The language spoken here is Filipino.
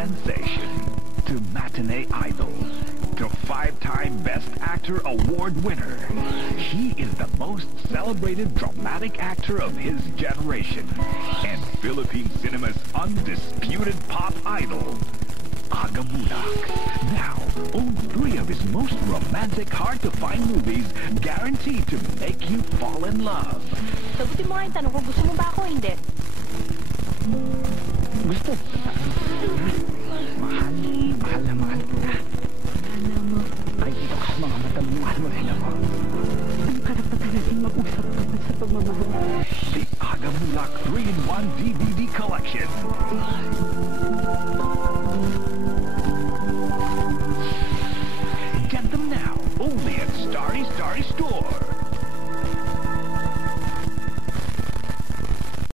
sensation to matinee idol to five-time Best Actor Award winner. He is the most celebrated dramatic actor of his generation and Philippine cinema's undisputed pop idol, Agamulak. Now, own 3 of his most romantic, hard-to-find movies guaranteed to make you fall in love. Sagutin mo nga yung tanong ko, gusto mo ba ako hindi? Gusto. Mahal. Mahal na mahal ko. Nakikita ko sa mga mata mo, mahal mo rin ako. Ang karapatan natin mag-usap tungkol sa pagmamahal. The Agamulak 3-in-1 DVD Collection. Get them now, only at Starry Starry Store.